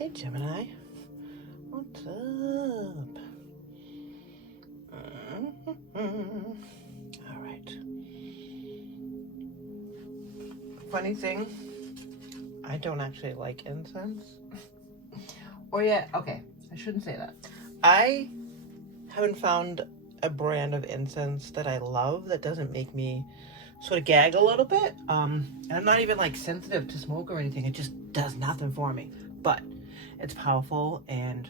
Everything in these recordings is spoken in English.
Hey Gemini, what's up? All right. Funny thing, I don't actually like incense. Or yeah, okay, I shouldn't say that. I haven't found a brand of incense that I love that doesn't make me sort of gag a little bit. And I'm not even like sensitive to smoke or anything. It just does nothing for me. But it's powerful and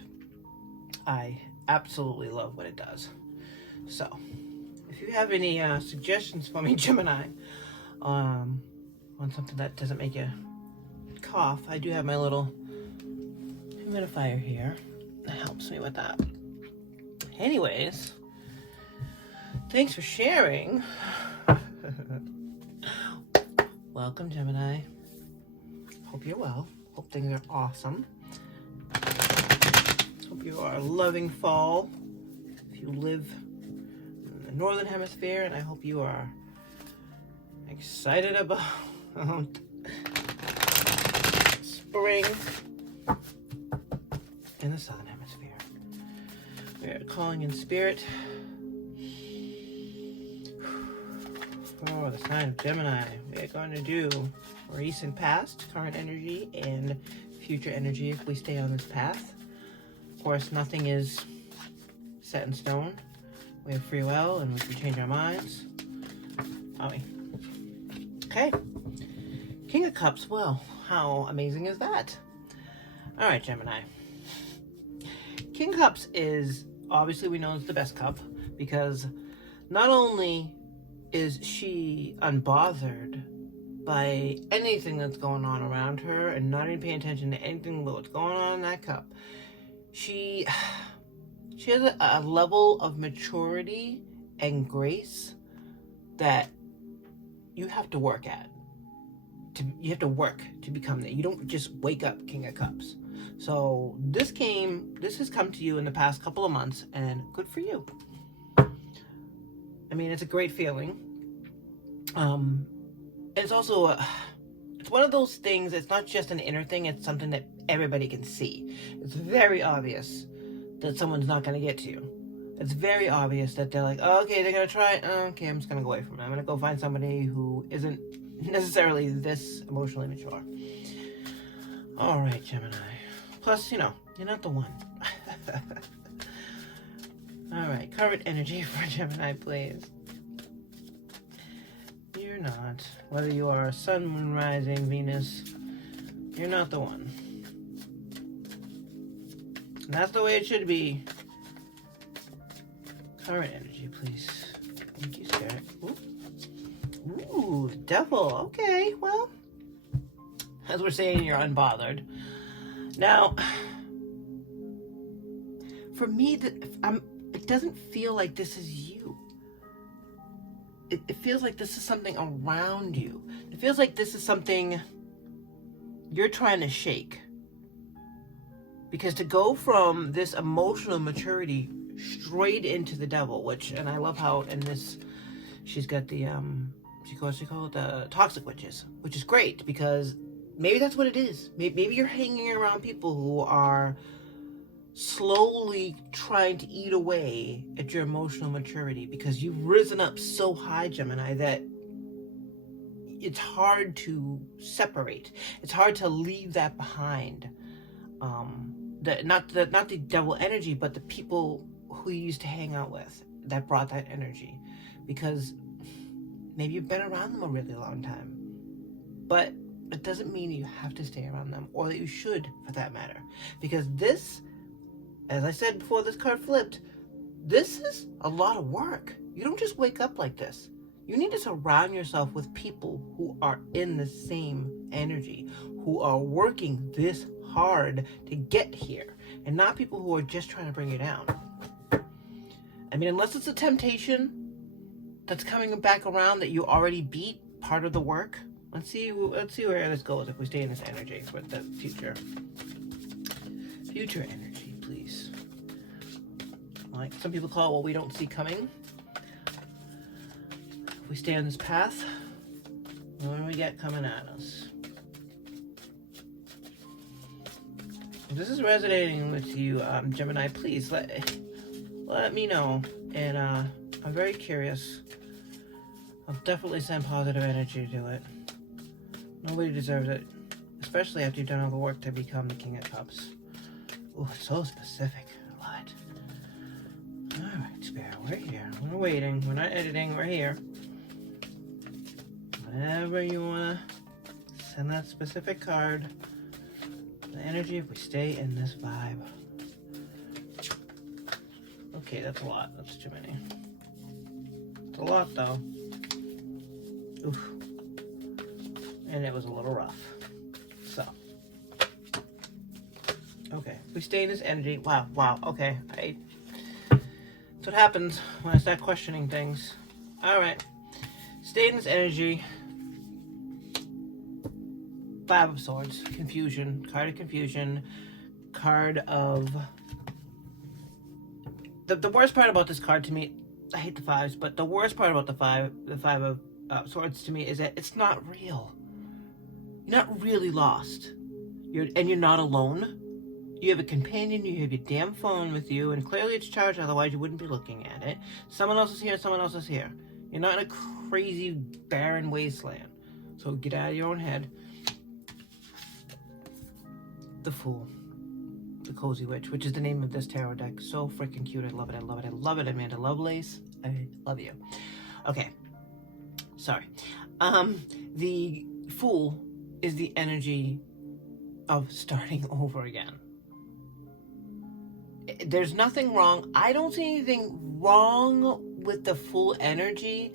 I absolutely love what it does. So if you have any suggestions for me, Gemini, on something that doesn't make you cough, I do have my little humidifier here that helps me with that. Anyways, thanks for sharing. Welcome, Gemini. Hope you're well. Hope things are awesome. Hope you are loving fall if you live in the northern hemisphere, and I hope you are excited about spring in the southern hemisphere. We are calling in spirit for the sign of Gemini. We are going to do recent past, current energy, and future energy if we stay on this path. Of course, nothing is set in stone. We have free will and we can change our minds. Okay. King of Cups. Well, how amazing is that? All right, Gemini. King of Cups is, obviously we know it's the best cup because not only is she unbothered by anything that's going on around her and not even paying attention to anything but what's going on in that cup, she has a level of maturity and grace that you have to work at. You have to work to become that. You don't just wake up King of Cups. So this has come to you in the past couple of months, and good for you. I mean, it's a great feeling. It's also it's one of those things. It's not just an inner thing. It's something that everybody can see. It's very obvious that someone's not going to get to you. It's very obvious that they're like, oh, okay, they're going to try. Okay, I'm just going to go away from it. I'm going to go find somebody who isn't necessarily this emotionally mature. All right, Gemini. Plus, you're not the one. All right, current energy for Gemini, please. You're not. Whether you are sun, moon, rising, Venus, you're not the one. And that's the way it should be. Current energy, please. Thank you, Spirit. Ooh, the devil. Okay, well, as we're saying, you're unbothered. Now, for me, it doesn't feel like this is you. It feels like this is something around you. It feels like this is something you're trying to shake. Because to go from this emotional maturity straight into the devil, and I love how in this, she's got the, she calls it the toxic witches, which is great because maybe that's what it is. Maybe you're hanging around people who are slowly trying to eat away at your emotional maturity because you've risen up so high, Gemini, that it's hard to separate. It's hard to leave that behind. Not the devil energy, but the people who you used to hang out with that brought that energy, because maybe you've been around them a really long time, but it doesn't mean you have to stay around them, or that you should, for that matter, because this, as I said before this card flipped, this is a lot of work. You don't just wake up like this. You need to surround yourself with people who are in the same energy, who are working this hard to get here, and not people who are just trying to bring you down. I mean, unless it's a temptation that's coming back around that you already beat part of the work. Let's see where this goes if we stay in this energy for the future. Future energy, please. Like some people call it what we don't see coming. If we stay on this path, what do we get coming at us? If this is resonating with you, Gemini, please let me know. And I'm very curious. I'll definitely send positive energy to it. Nobody deserves it, especially after you've done all the work to become the King of Cups. Oh, so specific. I love it. All right, Spirit, we're here. We're waiting. We're not editing. We're here. Whenever you want to send that specific card, the energy, if we stay in this vibe. Okay, that's a lot. That's too many. It's a lot, though. Oof. And it was a little rough. So. Okay. We stay in this energy. Wow. Okay. That's what happens when I start questioning things. Alright. Stay in this energy. Five of Swords. Confusion. Card of confusion. Card of... The worst part about this card to me, I hate the fives, but the worst part about the five of Swords to me is that it's not real. You're not really lost. You're not alone. You have a companion, you have your damn phone with you, and clearly it's charged, otherwise you wouldn't be looking at it. Someone else is here, someone else is here. You're not in a crazy, barren wasteland. So get out of your own head. The Fool. The Cozy Witch, which is the name of this tarot deck. So freaking cute. I love it. I love it. I love it. Amanda Lovelace. I love you. Okay. Sorry. The Fool is the energy of starting over again. There's nothing wrong. I don't see anything wrong with the Fool energy.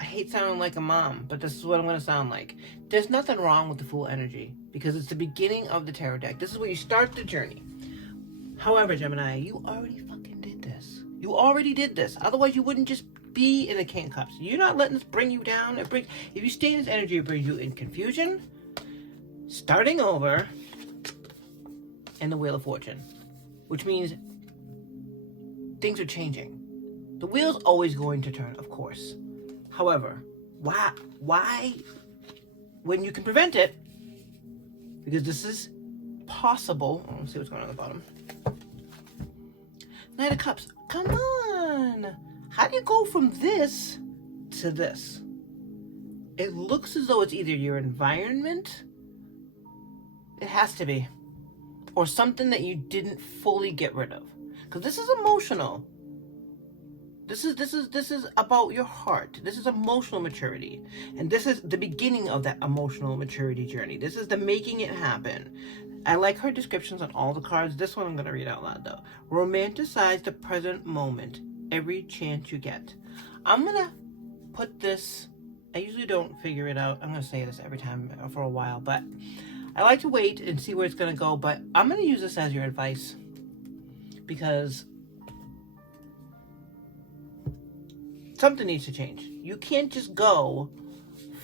I hate sounding like a mom, but this is what I'm going to sound like. There's nothing wrong with the Fool energy because it's the beginning of the tarot deck. This is where you start the journey. However, Gemini, you already fucking did this. You already did this. Otherwise, you wouldn't just be in the King of Cups. You're not letting this bring you down. If you stay in this energy, it brings you in confusion, starting over, and the Wheel of Fortune, which means things are changing. The wheel's always going to turn, of course. However, why, when you can prevent it, because this is possible. Let's see what's going on at the bottom. Knight of Cups. Come on. How do you go from this to this? It looks as though it's either your environment, it has to be, or something that you didn't fully get rid of. Because this is emotional. This is about your heart. This is emotional maturity. And this is the beginning of that emotional maturity journey. This is the making it happen. I like her descriptions on all the cards. This one I'm going to read out loud though. Romanticize the present moment every chance you get. I'm going to put this, I usually don't figure it out. I'm going to say this every time for a while, but I like to wait and see where it's going to go. But I'm going to use this as your advice because something needs to change. You can't just go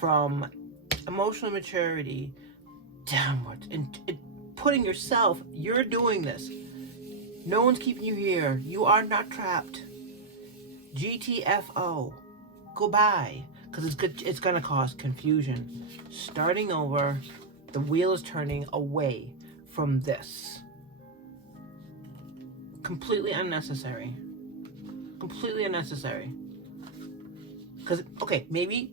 from emotional maturity downwards and putting yourself, you're doing this. No one's keeping you here. You are not trapped. GTFO. Goodbye. Because it's going to cause confusion. Starting over, the wheel is turning away from this. Completely unnecessary. Completely unnecessary. Because, okay, maybe,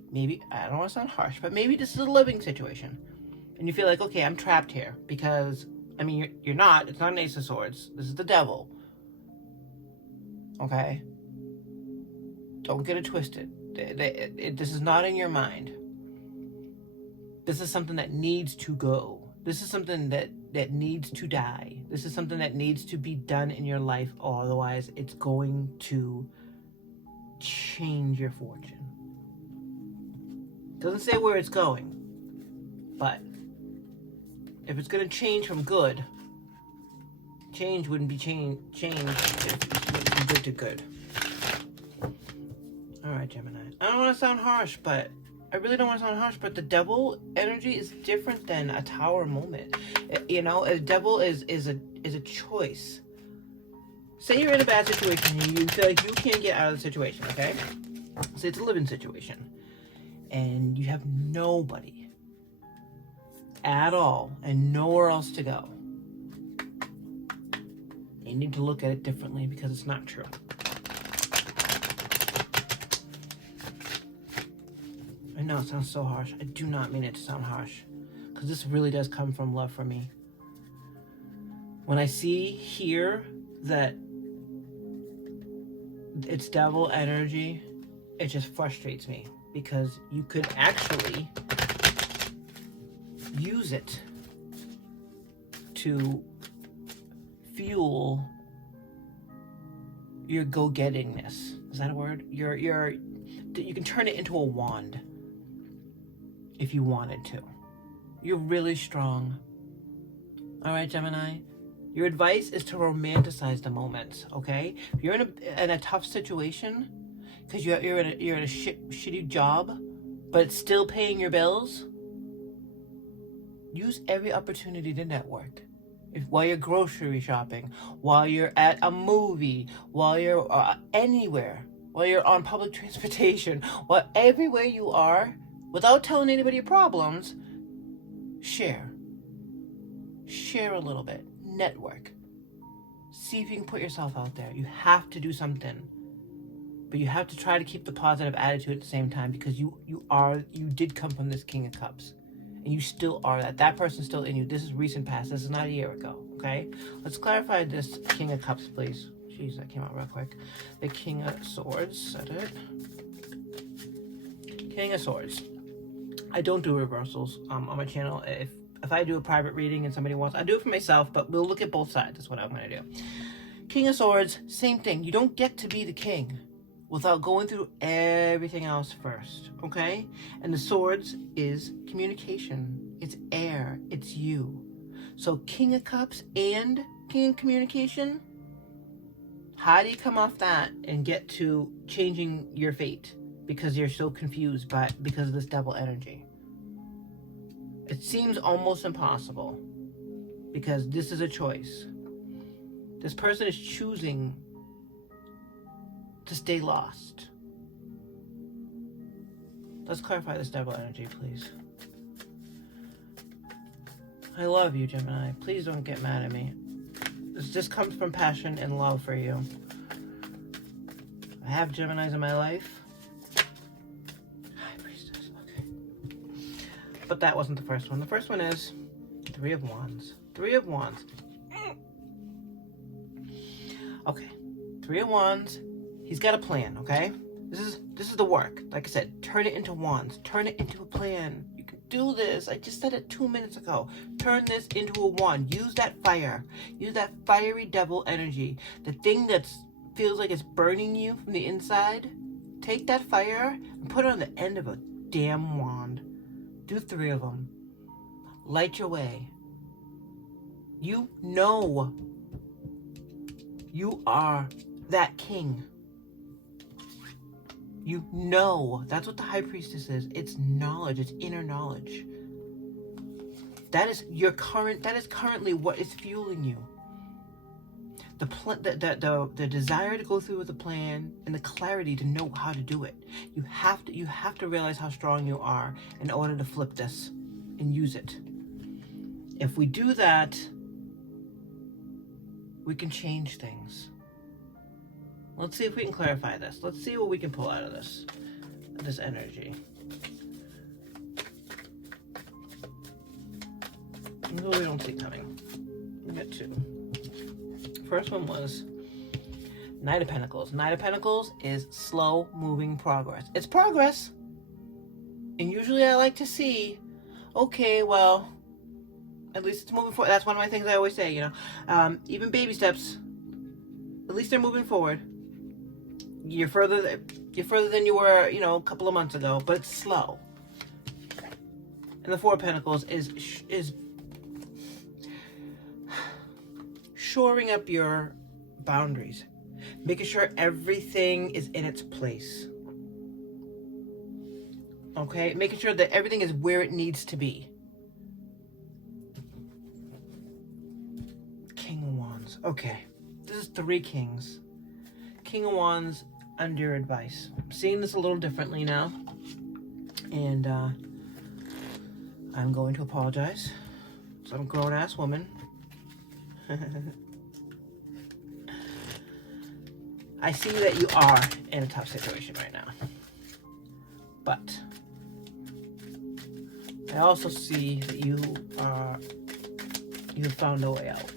I don't want to sound harsh, but maybe this is a living situation. And you feel like, okay, I'm trapped here. Because, I mean, you're not. It's not an Ace of Swords. This is the devil. Okay? Don't get it twisted. This is not in your mind. This is something that needs to go. This is something that needs to die. This is something that needs to be done in your life, or otherwise it's going to change your fortune. Doesn't say where it's going, but if it's going to change from good, change wouldn't be change from good to good. Alright, Gemini. I don't want to sound harsh, but I really don't want to sound harsh, but the devil energy is different than a tower moment. You know, a devil is a choice. Say you're in a bad situation and you feel like you can't get out of the situation, okay? Say it's a living situation. and you have nobody at all and nowhere else to go. You need to look at it differently because it's not true. I know it sounds so harsh. I do not mean it to sound harsh, because this really does come from love for me. When I hear that it's devil energy, it just frustrates me, because you could actually use it to fuel your go-gettingness. Is that a word? You can turn it into a wand if you wanted to. You're really strong. All right, Gemini? Your advice is to romanticize the moments, okay? If you're in a tough situation, because you're in a shitty job, but it's still paying your bills, use every opportunity to network. While you're grocery shopping, while you're at a movie, while you're anywhere, while you're on public transportation, while everywhere you are, without telling anybody your problems, share. Share a little bit. Network. See if you can put yourself out there. You have to do something. But you have to try to keep the positive attitude at the same time, because you did come from this King of Cups. And you still are that. That person's still in you. This is recent past. This is not a year ago, okay? Let's clarify this King of Cups, please. Jeez, that came out real quick. The King of Swords, said it. King of Swords. I don't do reversals on my channel. If I do a private reading and somebody wants, I do it for myself, but we'll look at both sides. That's what I'm going to do. King of Swords, same thing. You don't get to be the king without going through everything else first, okay? And the swords is communication. It's air. It's you. So King of Cups and King of Communication, how do you come off that and get to changing your fate because you're so confused because of this devil energy? It seems almost impossible, because this is a choice. This person is choosing to stay lost. Let's clarify this devil energy, please. I love you, Gemini. Please don't get mad at me. This just comes from passion and love for you. I have Geminis in my life. High Priestess, okay. But that wasn't the first one. The first one is Three of Wands. Three of Wands. Okay. Three of Wands. He's got a plan, okay? This is the work. Like I said, turn it into wands. Turn it into a plan. You can do this. I just said it 2 minutes ago. Turn this into a wand. Use that fire. Use that fiery devil energy. The thing that feels like it's burning you from the inside. Take that fire and put it on the end of a damn wand. Do 3 of them. Light your way. You know you are that king. You know. That's what the High Priestess is. It's knowledge. It's inner knowledge. That is currently what is fueling you. The desire to go through with the plan and the clarity to know how to do it. You have to realize how strong you are in order to flip this and use it. If we do that, we can change things. Let's see if we can clarify this. Let's see what we can pull out of this energy. What we don't see coming. We got 2. First one was Knight of Pentacles. Knight of Pentacles is slow moving progress. It's progress. And usually I like to see, okay, well, at least it's moving forward. That's one of my things I always say, even baby steps, at least they're moving forward. You're further than you were, a couple of months ago, but it's slow. And the Four of Pentacles is shoring up your boundaries, making sure everything is in its place. Okay, making sure that everything is where it needs to be. King of Wands. Okay, this is 3 kings. King of Wands under your advice. I'm seeing this a little differently now. And I'm going to apologize. So I'm a grown-ass woman. I see that you are in a tough situation right now. But I also see that you have found a way out.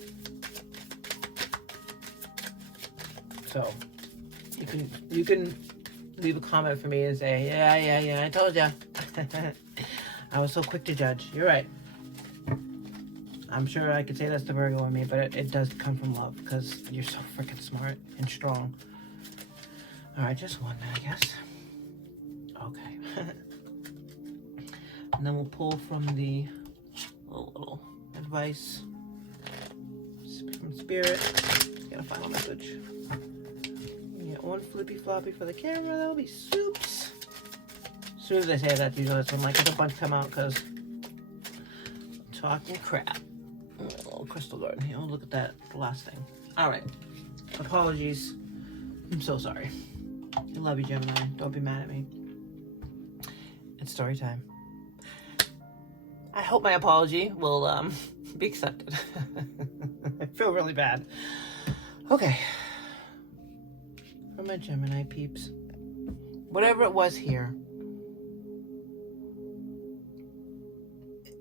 So you can leave a comment for me and say, yeah, I told ya. I was so quick to judge. You're right. I'm sure I could say that's the Virgo in me, but it does come from love because you're so freaking smart and strong. All right, just one, I guess. Okay. And then we'll pull from the little advice from Spirit. Get a final message. Get one flippy floppy for the camera. That'll be soups. As soon as I say that, usually that's when like a bunch come out because talking crap. A little crystal garden here. Oh, look at that last thing. All right. Apologies. I'm so sorry. I love you, Gemini. Don't be mad at me. It's story time. I hope my apology will be accepted. I feel really bad. Okay. For my Gemini peeps. Whatever it was here,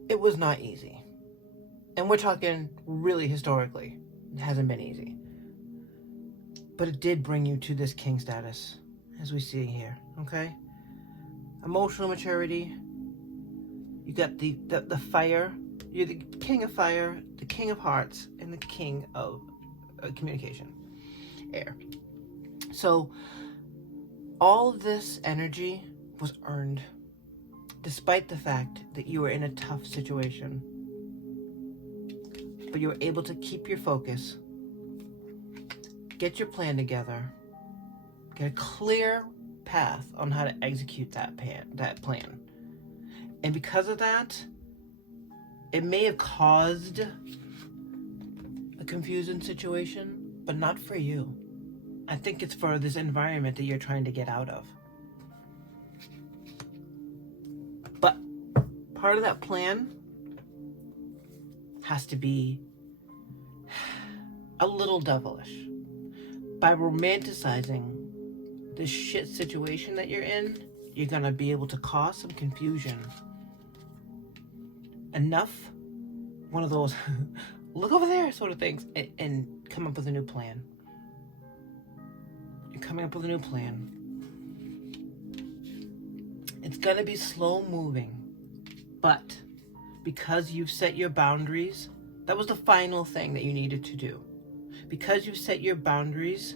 it was not easy. And we're talking really historically. It hasn't been easy. But it did bring you to this king status, as we see here, okay? Emotional maturity. You got the fire. You're the king of fire, the king of hearts, and the king of communication, air. So all of this energy was earned, despite the fact that you were in a tough situation. But you were able to keep your focus, get your plan together, get a clear path on how to execute that plan. And because of that, it may have caused a confusing situation, but not for you. I think it's for this environment that you're trying to get out of. But part of that plan has to be a little devilish. By romanticizing this shit situation that you're in, you're gonna be able to cause some confusion. Enough, one of those look over there sort of things, and come up with a new plan. You're coming up with a new plan. It's gonna be slow moving, but because you've set your boundaries, that was the final thing that you needed to do. Because you've set your boundaries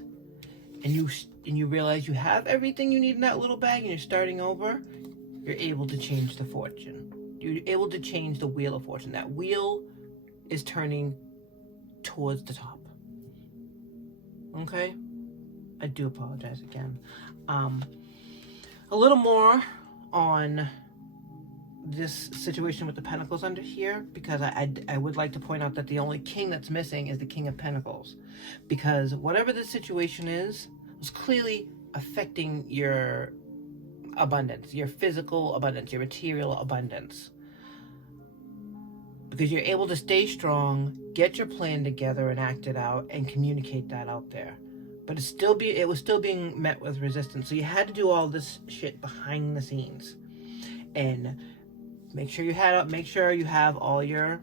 and you realize you have everything you need in that little bag and you're starting over, you're able to change the fortune. You're able to change the wheel of fortune. That wheel is turning towards the top. Okay? I do apologize again. A little more on this situation with the Pentacles under here, because I would like to point out that the only king that's missing is the King of Pentacles, because whatever the situation is was clearly affecting your abundance, your physical abundance, your material abundance, because you're able to stay strong, get your plan together and act it out and communicate that out there. But it was still being met with resistance. So you had to do all this shit behind the scenes. And make sure you have all your...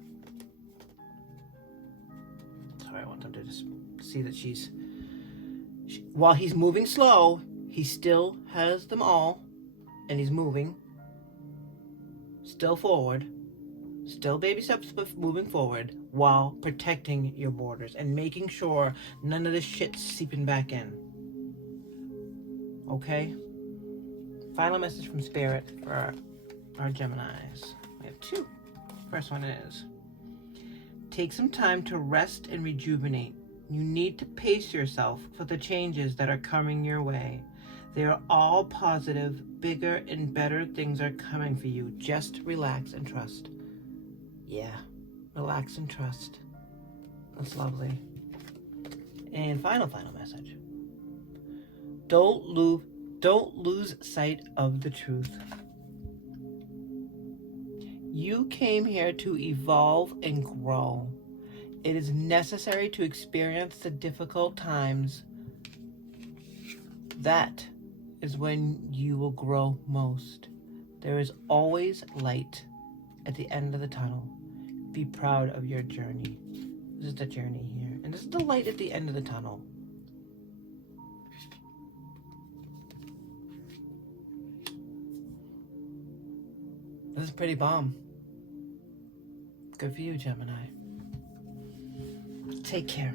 Sorry, I want them to just see that while he's moving slow, he still has them all. And he's moving. Still forward. Still baby steps, but moving forward while protecting your borders and making sure none of this shit's seeping back in. Okay? Final message from Spirit for our Geminis. We have two. First one is, take some time to rest and rejuvenate. You need to pace yourself for the changes that are coming your way. They are all positive, bigger and better things are coming for you. Just relax and trust. Yeah, relax and trust. That's lovely. And final message. Don't lose sight of the truth. You came here to evolve and grow. It is necessary to experience the difficult times. That is when you will grow most. There is always light at the end of the tunnel. Be proud of your journey. This is the journey here. And this is the light at the end of the tunnel. This is pretty bomb. Good for you, Gemini. Take care.